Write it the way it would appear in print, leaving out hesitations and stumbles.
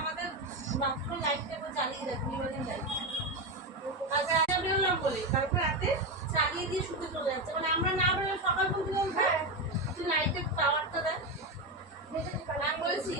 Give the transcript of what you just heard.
আমাদের বাথরুমে লাইটটা জ্বালিয়ে রাখি তারপর রাতে চালিয়ে দিয়ে শুতে চলে যাচ্ছে, মানে আমরা না বেরোলে সকাল পর্যন্ত লাইটের পাওয়ারটা দেয়। আমি বলেছি